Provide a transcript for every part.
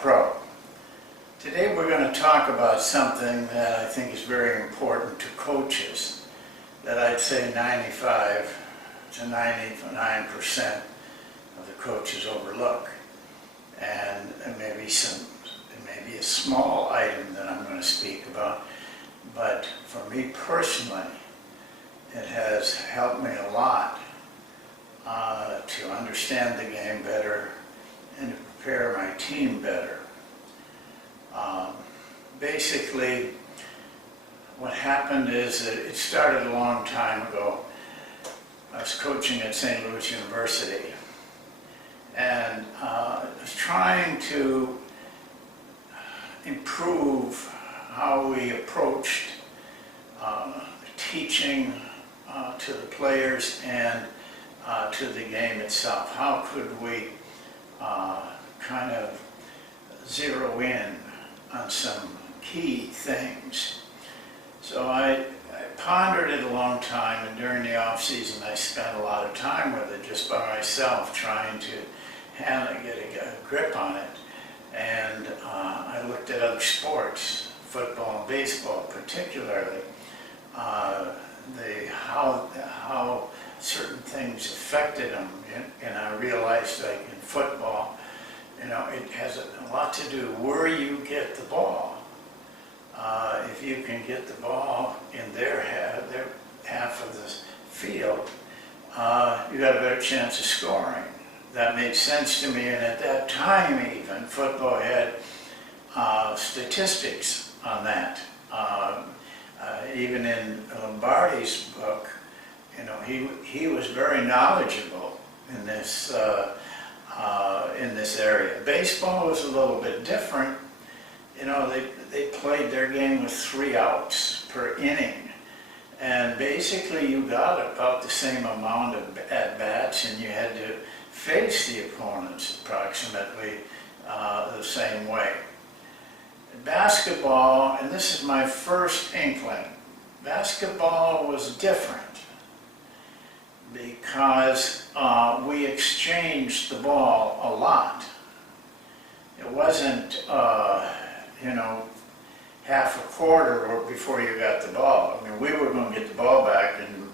Pro. Today we're going to talk about something that I think is very important to coaches, that I'd say 95 to 99% of the coaches overlook. And it may be a small item that I'm going to speak about, but for me personally, it has helped me a lot to understand the game better and to prepare my team better. Basically, what happened is that it started a long time ago. I was coaching at St. Louis University, and I was trying to improve how we approached teaching to the players and to the game itself. How could we kind of zero in on some key things? So I pondered it a long time, and during the off season I spent a lot of time with it just by myself, trying to handle it, get a grip on it. And I looked at other sports, football and baseball particularly, how certain things affected them. And I realized, like in football, it has a lot to do where you get the ball. If you can get the ball in their half of the field, you got a better chance of scoring. That made sense to me, and at that time even, football had statistics on that. Even in Lombardi's book, he was very knowledgeable in this area. Baseball was a little bit different. They played their game with 3 outs per inning, and basically you got about the same amount of at-bats, and you had to face the opponents approximately the same way. Basketball, and this is my first inkling, basketball was different because we exchanged the ball a lot. It wasn't, half a quarter or before you got the ball. I mean, we were going to get the ball back in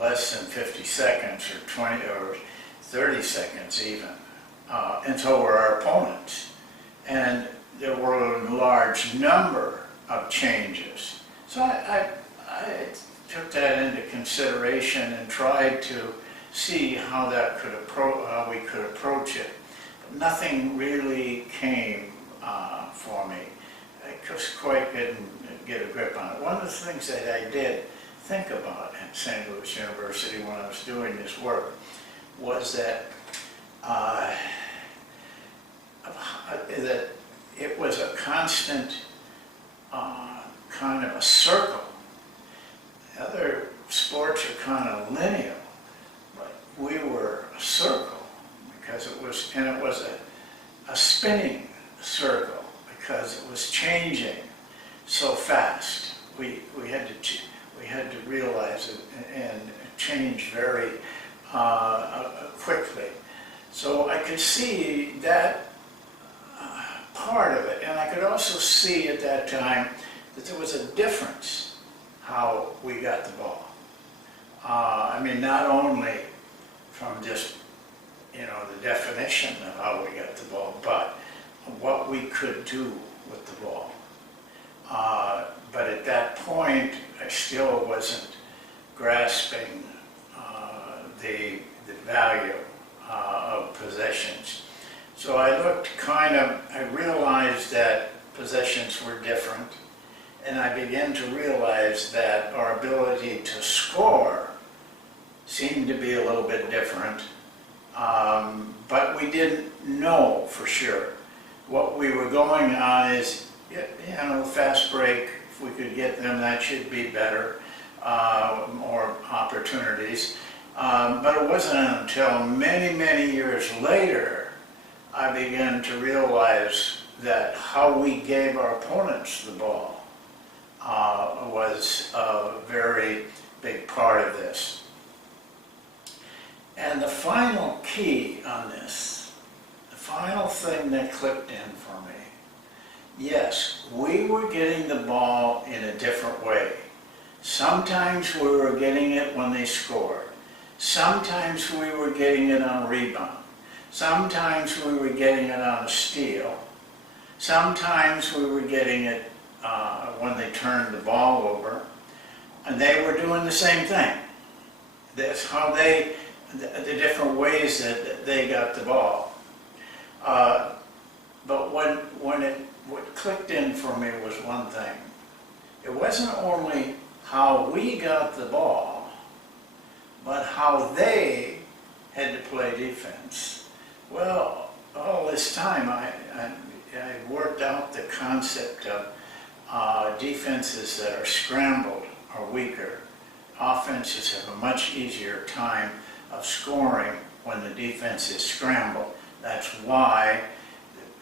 less than 50 seconds or 20 or 30 seconds even, and so were our opponents. And there were a large number of changes. So I took that into consideration and tried to see how we could approach it. But nothing really came for me. I just quite didn't get a grip on it. One of the things that I did think about at St. Louis University when I was doing this work was that that it was a constant kind of a circle. Other sports are kind of linear, but we were a circle because it was a spinning circle because it was changing so fast. We had to realize it and change very quickly. So I could see that part of it, and I could also see at that time that there was a difference how we got the ball. I mean, not only from just the definition of how we got the ball, but what we could do with the ball. But at that point, I still wasn't grasping the value of possessions. So I realized that possessions were different, and I began to realize that our ability to score seemed to be a little bit different, but we didn't know for sure. What we were going on is, fast break, if we could get them, that should be better, more opportunities. But it wasn't until many, many years later I began to realize that how we gave our opponents the ball was a very big part of this. And the final key on this, the final thing that clicked in for me. Yes, we were getting the ball in a different way. Sometimes we were getting it when they scored. Sometimes we were getting it on a rebound. Sometimes we were getting it on a steal. Sometimes we were getting it when they turned the ball over. And they were doing the same thing. That's how the different ways that they got the ball. But what clicked in for me was one thing. It wasn't only how we got the ball, but how they had to play defense. Well, all this time I worked out the concept of defenses that are scrambled are weaker. Offenses have a much easier time of scoring when the defense is scrambled. That's why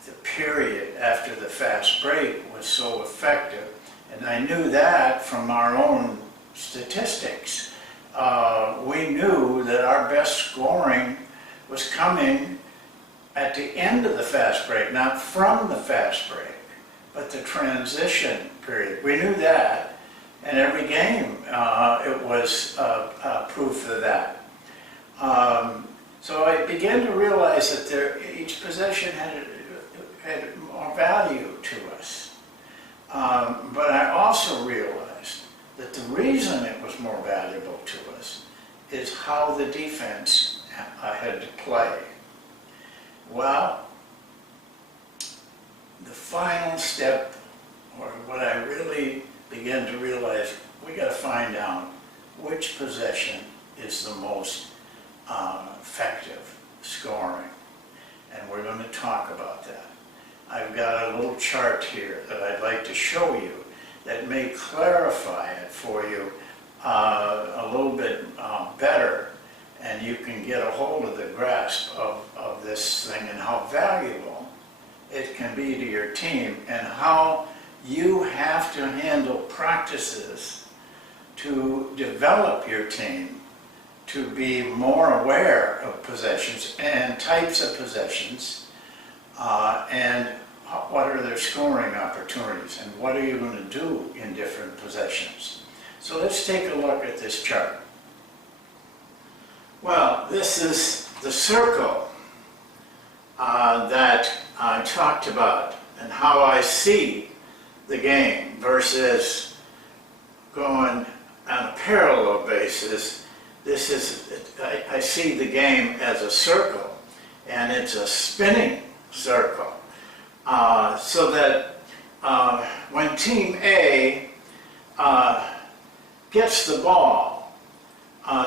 the period after the fast break was so effective. And I knew that from our own statistics. We knew that our best scoring was coming at the end of the fast break, not from the fast break, but the transition period. We knew that. And every game, it was proof of that. So I began to realize that each possession had more value to us. But I also realized that the reason it was more valuable to us is how the defense had to play. Well, the final step, or what I really began to realize, we got to find out which possession is the most effective scoring. And we're going to talk about that. I've got a little chart here that I'd like to show you that may clarify it for you a little bit better, and you can get a hold of the grasp of this thing and how valuable it can be to your team, and how you have to handle practices to develop your team to be more aware of possessions and types of possessions, and what are their scoring opportunities, and what are you going to do in different possessions. So let's take a look at this chart. Well, this is the circle that I talked about, and how I see the game versus going on a parallel basis. This is, I see the game as a circle, and it's a spinning circle. So that when Team A gets the ball,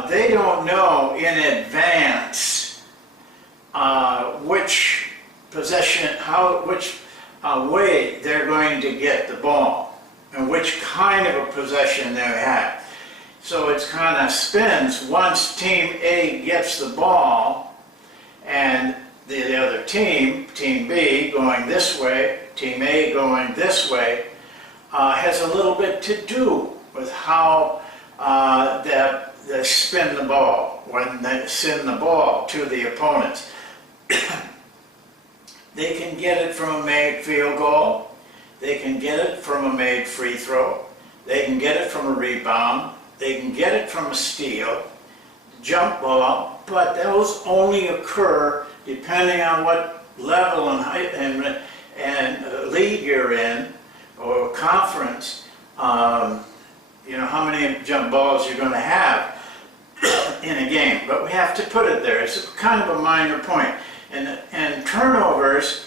they don't know in advance which possession, which way they're going to get the ball, and which kind of a possession they have. So it kind of spins once Team A gets the ball, and the other team, Team B, going this way, Team A going this way, has a little bit to do with how they spin the ball, when they send the ball to the opponents. They can get it from a made field goal, they can get it from a made free throw, they can get it from a rebound, they can get it from a steal, jump ball, but those only occur depending on what level and height and league you're in, or conference. You know, how many jump balls you're going to have in a game. But we have to put it there. It's kind of a minor point. And turnovers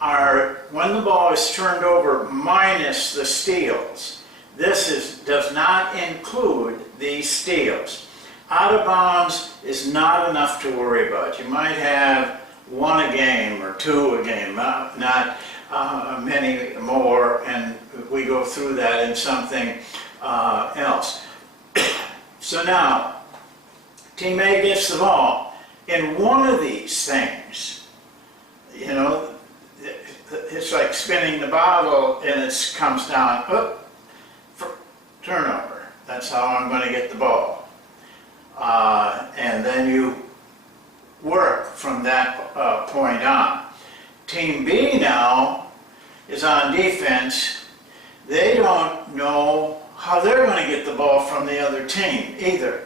are when the ball is turned over minus the steals. This does not include these steals. Out of bounds is not enough to worry about. You might have one a game or two a game, not many more, and we go through that in something else. So now, Team A gets the ball. In one of these things, you know, it's like spinning the bottle and it comes down, turnover. That's how I'm going to get the ball. And then you work from that point on. Team B now is on defense. They don't know how they're going to get the ball from the other team either.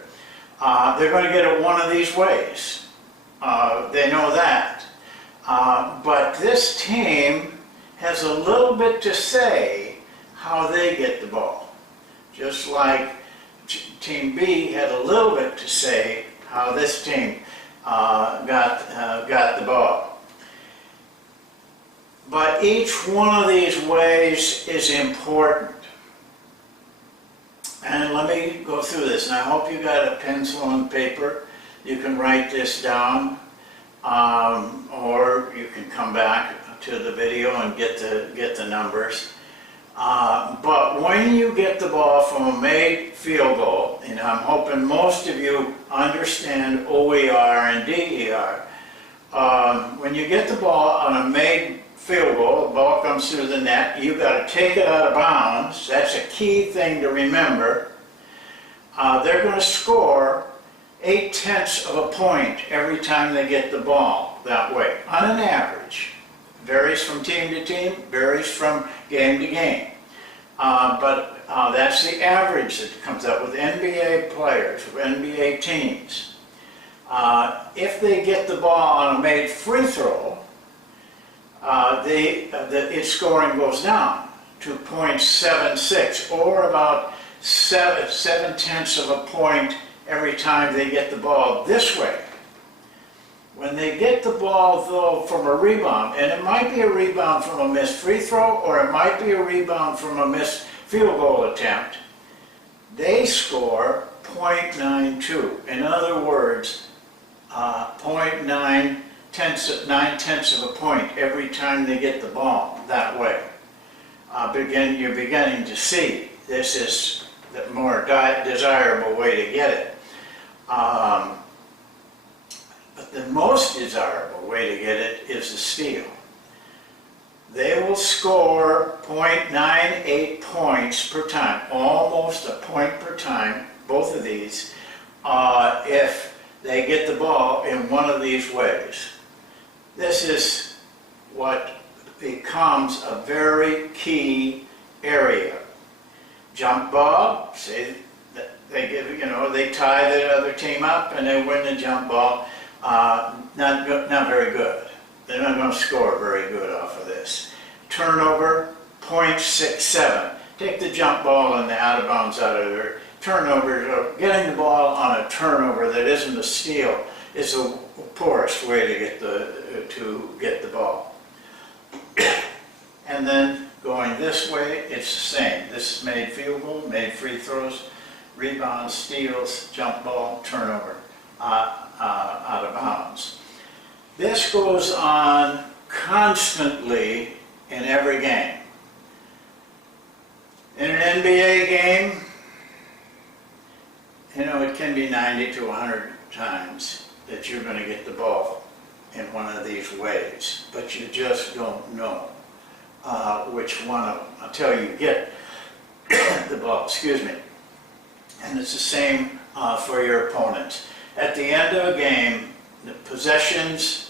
They're going to get it one of these ways. They know that. But this team has a little bit to say how they get the ball. Just like Team B had a little bit to say how this team got the ball. But each one of these ways is important. And let me go through this. And I hope you got a pencil and paper. You can write this down, or you can come back to the video and get the numbers. But when you get the ball from a made field goal, and I'm hoping most of you understand OER and DER, when you get the ball on a made field goal, the ball comes through the net, you've got to take it out of bounds. That's a key thing to remember. They're going to score 0.8 of a point every time they get the ball that way, on an average. Varies from team to team, varies from game to game. But that's the average that comes up with NBA players, with NBA teams. If they get the ball on a made free throw, its scoring goes down to 0.76, or about 0.7 of a point every time they get the ball this way. When they get the ball, though, from a rebound, and it might be a rebound from a missed free throw, or it might be a rebound from a missed field goal attempt, they score 0.92. In other words, 0.9 of a point every time they get the ball that way. You're beginning to see this is the more desirable way to get it. But the most desirable way to get it is the steal. They will score 0.98 points per time, almost a point per time, both of these, if they get the ball in one of these ways. This is what becomes a very key area. Jump ball, say they give, they tie the other team up and they win the jump ball. Not very good. They're not going to score very good off of this. Turnover, 0.67. Take the jump ball and the out of bounds out of there. Turnover, getting the ball on a turnover that isn't a steal is the poorest way to get the ball. And then going this way, it's the same. This is made field goal, made free throws, rebounds, steals, jump ball, turnover, out of bounds. This goes on constantly in every game. In an NBA game, it can be 90 to 100 times that you're going to get the ball in one of these ways, but you just don't know which one of them until you get the ball, And it's the same for your opponents. At the end of a game, the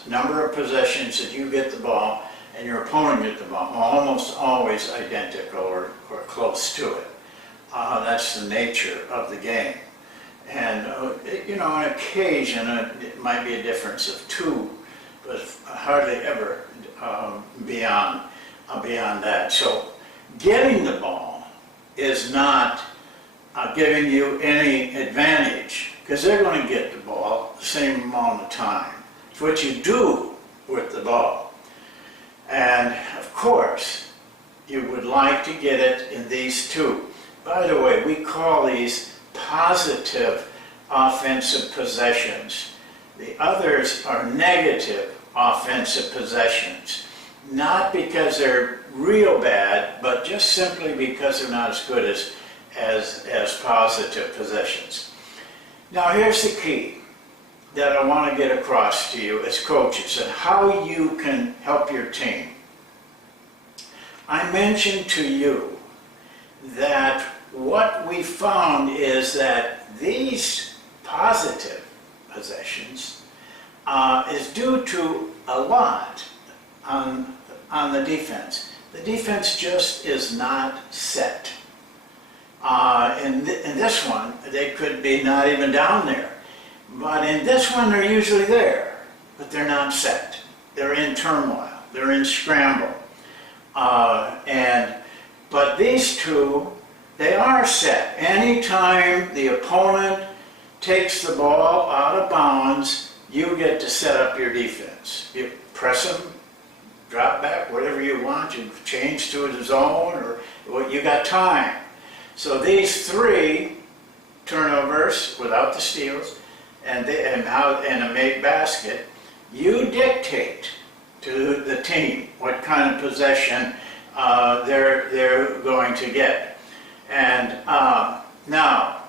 number of possessions that you get the ball and your opponent get the ball are almost always identical or close to it. That's the nature of the game. And, on occasion, it might be a difference of 2, but hardly ever beyond that. So getting the ball is not giving you any advantage, because they're going to get the ball the same amount of time. It's what you do with the ball. And, of course, you would like to get it in these two. By the way, we call these positive offensive possessions. The others are negative offensive possessions. Not because they're real bad, but just simply because they're not as good as positive possessions. Now here's the key that I want to get across to you as coaches and how you can help your team. I mentioned to you that what we found is that these positive possessions is due to a lot on the defense. The defense just is not set. In this one, they could be not even down there. But in this one, they're usually there, but they're not set. They're in turmoil. They're in scramble. But these two, they are set. Anytime the opponent takes the ball out of bounds, you get to set up your defense. You press them, drop back, whatever you want. You change to a zone, or you got time. So these three turnovers without the steals and a made basket, you dictate to the team what kind of possession they're going to get. And now,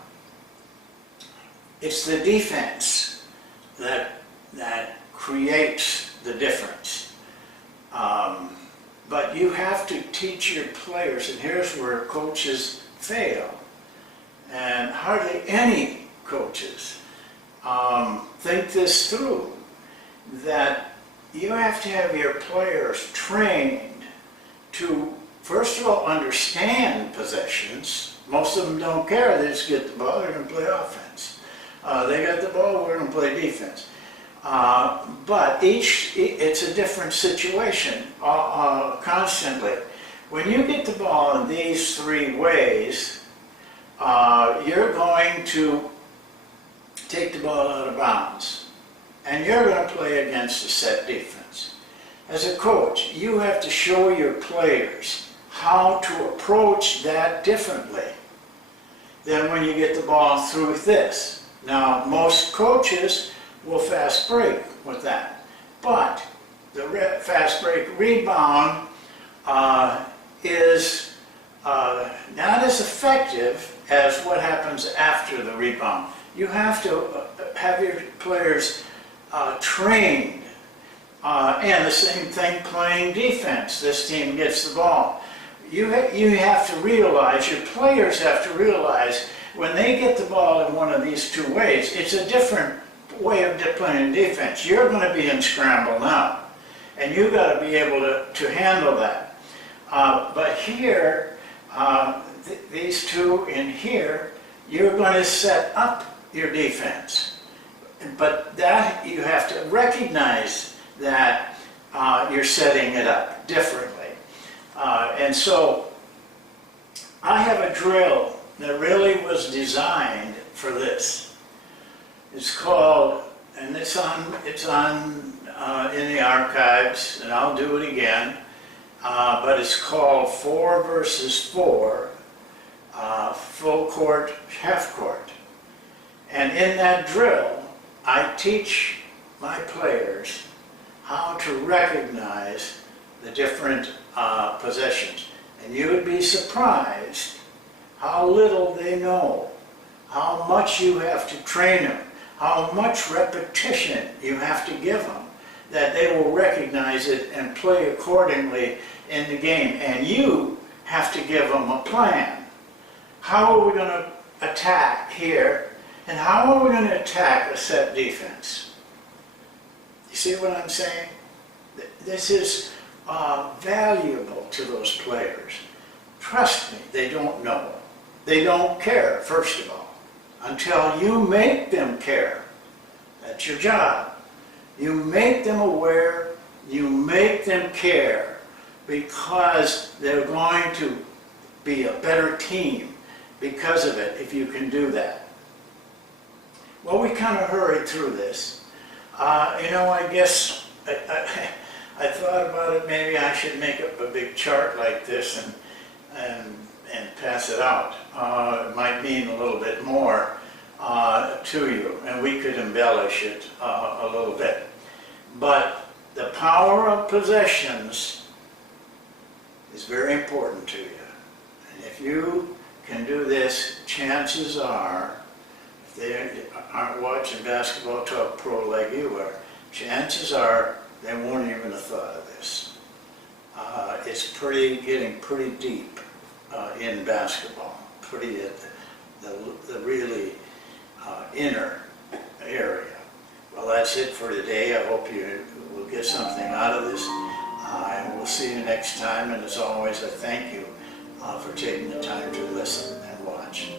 it's the defense that creates the difference. But you have to teach your players, and here's where coaches fail, and hardly any coaches think this through, that you have to have your players trained to, first of all, understand possessions. Most of them don't care. They just get the ball, they're going to play offense. They got the ball, we're going to play defense. But it's a different situation constantly. When you get the ball in these three ways, you're going to take the ball out of bounds, and you're going to play against a set defense. As a coach, you have to show your players how to approach that differently than when you get the ball through this. Now, most coaches will fast break with that, but the fast break rebound is not as effective as what happens after the rebound. You have to have your players trained, and the same thing playing defense. This team gets the ball. You have to realize, your players have to realize, when they get the ball in one of these two ways, it's a different way of playing defense. You're going to be in scramble now, and you've got to be able to handle that. But here, these two in here, you're going to set up your defense. But that, you have to recognize that you're setting it up differently. And so I have a drill that really was designed for this. It's called, and it's on in the archives, and I'll do it again, but it's called 4 versus 4, full court, half court. And in that drill, I teach my players how to recognize the different possessions. And you would be surprised how little they know, how much you have to train them, how much repetition you have to give them, that they will recognize it and play accordingly in the game. And you have to give them a plan. How are we going to attack here? And how are we going to attack a set defense? You see what I'm saying? This is valuable to those players. Trust me, they don't know. They don't care, first of all, until you make them care. That's your job. You make them aware, you make them care, because they're going to be a better team because of it, if you can do that. Well, we kind of hurried through this. I guess I thought about it. Maybe I should make up a big chart like this and pass it out. It might mean a little bit more to you, and we could embellish it a little bit. But the power of possessions is very important to you. And if you can do this, chances are, if they aren't watching Basketball Talk Pro like you are, chances are they won't even have thought of this. It's getting pretty deep in basketball, pretty at the really inner area. Well, that's it for today. I hope you will get something out of this. we'll see you next time, and as always, I thank you for taking the time to listen and watch.